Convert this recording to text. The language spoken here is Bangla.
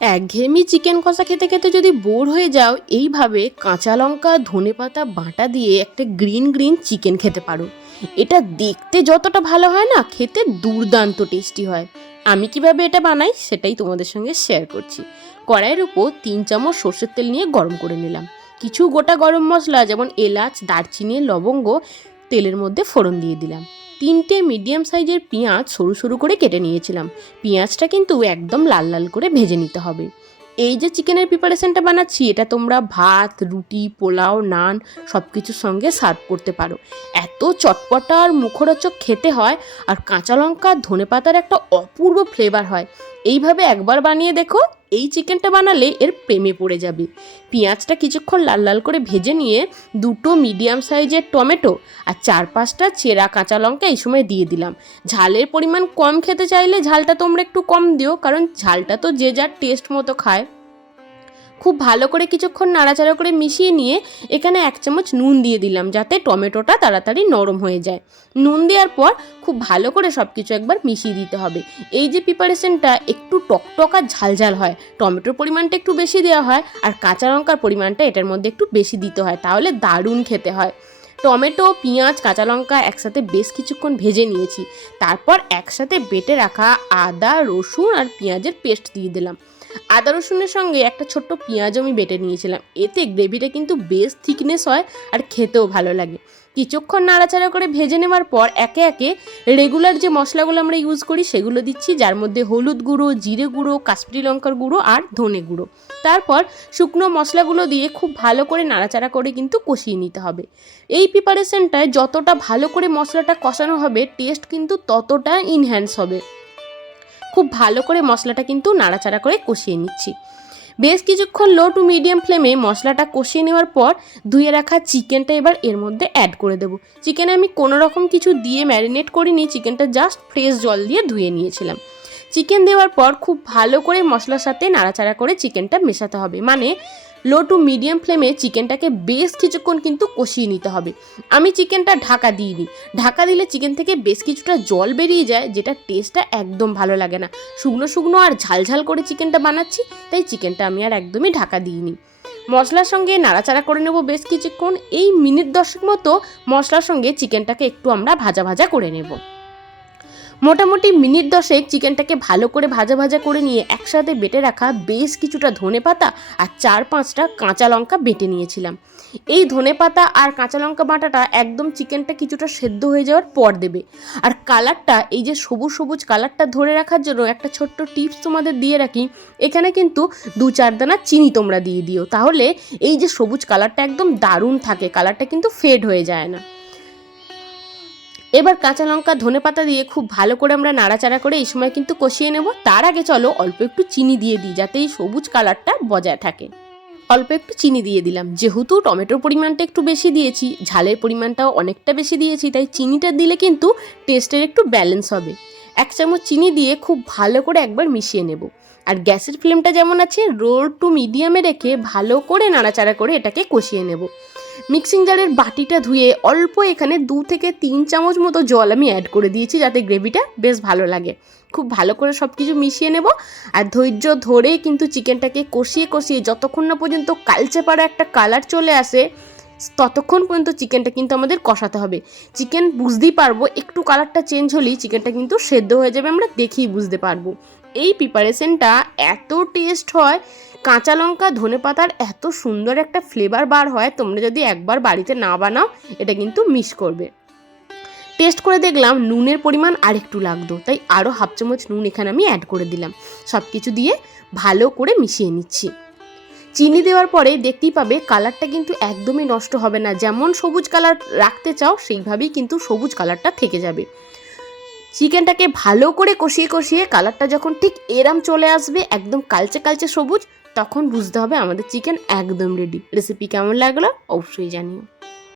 একঘেয়েমি চিকেন কষা খেতে খেতে যদি বোর হয়ে যাও, এইভাবে কাঁচা লঙ্কা ধনেপাতা বাটা দিয়ে একটা গ্রিন গ্রিন চিকেন খেতে পারো। এটা দেখতে যতটা ভালো হয় না, খেতে দুর্দান্ত টেস্টি হয়। আমি কিভাবে এটা বানাই সেটাই তোমাদের সঙ্গে শেয়ার করছি। কড়াইয়ের উপর 3 চামচ সর্ষের তেল নিয়ে গরম করে নিলাম। কিছু গোটা গরম মশলা যেমন এলাচ, দারচিনি, লবঙ্গ তেলের মধ্যে ফোড়ন দিয়ে দিলাম। 3টে মিডিয়াম সাইজের পেঁয়াজ সরু সরু করে কেটে নিয়েছিলাম। পেঁয়াজটা কিন্তু একদম লাল লাল করে ভেজে নিতে হবে। এই যে চিকেনের প্রিপারেশনটা বানাচ্ছি, এটা তোমরা ভাত, রুটি, পোলাও, নান সব কিছুর সঙ্গে সার্ভ করতে পারো। এত চটপটা আর মুখরোচক খেতে হয়, আর কাঁচা লঙ্কা ধনেপাতার একটা অপূর্ব ফ্লেভার হয়। এইভাবে একবার বানিয়ে দেখো, এই চিকেনটা বানালে এর প্রেমে পড়ে যাবে। পেঁয়াজটা কিছুক্ষণ লাল লাল করে ভেজে নিয়ে 2টো মিডিয়াম সাইজের টমেটো আর 4-5টা চেরা কাঁচা লঙ্কা এই সময় দিয়ে দিলাম। ঝালের পরিমাণ কম খেতে চাইলে ঝালটা তোমরা একটু কম দিও, কারণ ঝালটা তো যে যার টেস্ট মতো খায়। খুব ভালো করে কিছুক্ষণ নাড়াচাড়া করে মিশিয়ে নিয়ে এখানে 1 চামচ নুন দিয়ে দিলাম, যাতে টমেটোটা তাড়াতাড়ি নরম হয়ে যায়। নুন দেওয়ার পর খুব ভালো করে সব কিছু একবার মিশিয়ে দিতে হবে। এই যে প্রিপারেশনটা একটু টকটক আর ঝালঝাল হয়, টমেটোর পরিমাণটা একটু বেশি দেওয়া হয়, আর কাঁচা লঙ্কার পরিমাণটা এটার মধ্যে একটু বেশি দিতে হয়, তাহলে দারুণ খেতে হয়। টমেটো, পেঁয়াজ, কাঁচা লঙ্কা একসাথে বেশ কিছুক্ষণ ভেজে নিয়েছি। তারপর একসাথে বেটে রাখা আদা, রসুন আর পেঁয়াজের পেস্ট দিয়ে দিলাম। আদা রসুনের সঙ্গে একটা ছোট্ট পেঁয়াজও আমি বেটে নিয়েছিলাম। এতে গ্রেভিটা কিন্তু বেশ থিকনেস হয় আর খেতেও ভালো লাগে। কিছুক্ষণ নাড়াচাড়া করে ভেজে নেওয়ার পর একে একে রেগুলার যে মশলাগুলো আমরা ইউজ করি সেগুলো দিচ্ছি, যার মধ্যে হলুদ গুঁড়ো, জিরে গুঁড়ো, কাশ্মীরি লঙ্কার গুঁড়ো আর ধনে গুঁড়ো। তারপর শুকনো মশলাগুলো দিয়ে খুব ভালো করে নাড়াচাড়া করে কিন্তু কষিয়ে নিতে হবে। এই প্রিপারেশনটায় যতটা ভালো করে মশলাটা কষানো হবে, টেস্ট কিন্তু ততটা ইনহ্যান্স হবে। খুব ভালো করে মশলাটা কিন্তু নাড়াচাড়া করে কষিয়ে নিচ্ছি। বেশ কিছুক্ষণ লো টু মিডিয়াম ফ্লেমে মশলাটা কষিয়ে নেওয়ার পর ধুয়ে রাখা চিকেনটা এবার এর মধ্যে অ্যাড করে দেবো। চিকেনে আমি কোনো রকম কিছু দিয়ে ম্যারিনেট করিনি, চিকেনটা জাস্ট ফ্রেশ জল দিয়ে ধুয়ে নিয়েছিলাম। চিকেন দেওয়ার পর খুব ভালো করে মশলার সাথে নাড়াচাড়া করে চিকেনটা মেশাতে হবে, মানে লো টু মিডিয়াম ফ্লেমে চিকেনটাকে বেশ কিছুক্ষণ কিন্তু কষিয়ে নিতে হবে। আমি চিকেনটা ঢাকা দিইনি, ঢাকা দিলে চিকেন থেকে বেশ কিছুটা জল বেরিয়ে যায়, যেটা টেস্টটা একদম ভালো লাগে না। শুকনো শুকনো আর ঝালঝাল করে চিকেনটা বানাচ্ছি, তাই চিকেনটা আমি আর একদমই ঢাকা দিইনি। মশলার সঙ্গে নাড়াচাড়া করে নেব বেশ কিছুক্ষণ। এই মিনিট 10 মতো মশলার সঙ্গে চিকেনটাকে একটু আমরা ভাজা ভাজা করে নেব। মোটামুটি মিনিট 10 চিকেনটাকে ভালো করে ভাজা ভাজা করে নিয়ে একসাথে বেটে রাখা বেশ কিছুটা ধনেপাতা আর 4-5টা কাঁচা লঙ্কা বেটে নিয়েছিলাম। এই ধনেপাতা আর কাঁচা লঙ্কা বাটাটা একদম চিকেনটা কিছুটা সেদ্ধ হয়ে যাওয়ার পর দেবে। আর কালারটা, এই যে সবুজ সবুজ কালারটা ধরে রাখার জন্য একটা ছোট্ট টিপস তোমাদের দিয়ে রাখি। এখানে কিন্তু 2-4 দানা চিনি তোমরা দিয়ে দিও, তাহলে এই যে সবুজ কালারটা একদম দারুণ থাকে, কালারটা কিন্তু ফেড হয়ে যায় না। এবার কাঁচা লঙ্কা ধনেপাতা দিয়ে খুব ভালো করে আমরা নাড়াচাড়া করে এই সময় কিন্তু কষিয়ে নেব। তার আগে চলো অল্প একটু চিনি দিয়ে দিই, যাতে এই সবুজ কালারটা বজায় থাকে। অল্প একটু চিনি দিয়ে দিলাম। যেহেতু টমেটোর পরিমাণটা একটু বেশি দিয়েছি, ঝালের পরিমাণটাও অনেকটা বেশি দিয়েছি, তাই চিনিটা দিলে কিন্তু টেস্টের একটু ব্যালেন্স হবে। 1 চামচ চিনি দিয়ে খুব ভালো করে একবার মিশিয়ে নেব। আর গ্যাসের ফ্লেমটা যেমন আছে লো টু মিডিয়ামে রেখে ভালো করে নাড়াচাড়া করে এটাকে কষিয়ে নেব। মিক্সিং জারের বাটিটা ধুয়ে অল্প এখানে 2 থেকে 3 চামচ মতো জল আমি অ্যাড করে দিয়েছি, যাতে গ্রেভিটা বেশ ভালো লাগে। খুব ভালো করে সব কিছু মিশিয়ে নেব। আর ধৈর্য ধরে কিন্তু চিকেনটাকে কষিয়ে কষিয়ে যতক্ষণ না পর্যন্ত কালচে পাড়া একটা কালার চলে আসে, ততক্ষণ পর্যন্ত চিকেনটা কিন্তু আমাদের কষাতে হবে। চিকেন বুঝতেই পারবো একটু কালারটা চেঞ্জ হলেই চিকেনটা কিন্তু সেদ্ধ হয়ে যাবে, আমরা দেখেই বুঝতে পারবো। এই প্রিপারেশনটা এত টেস্ট হয়, কাঁচা লঙ্কা ধনেপাতার এত সুন্দর একটা ফ্লেভার বার হয়, তোমরা যদি একবার বাড়িতে না বানাও এটা কিন্তু মিস করবে। টেস্ট করে দেখলাম নুনের পরিমাণ আরেকটু লাগতো, তাই আরও 1/2 চামচ নুন এখানে আমি অ্যাড করে দিলাম। সব কিছু দিয়ে ভালো করে মিশিয়ে নিচ্ছি। চিনি দেওয়ার পরে দেখতেই পাবে কালারটা কিন্তু একদমই নষ্ট হবে না। যেমন সবুজ কালার রাখতে চাও সেইভাবেই কিন্তু সবুজ কালারটা থেকে যাবে। চিকেনটাকে ভালো করে কষিয়ে কষিয়ে কালারটা যখন ঠিক এরম চলে আসবে, একদম কালচে কালচে সবুজ, তখন বুঝতে হবে আমাদের চিকেন একদম রেডি। রেসিপি কেমন লাগলো অবশ্যই জানিও।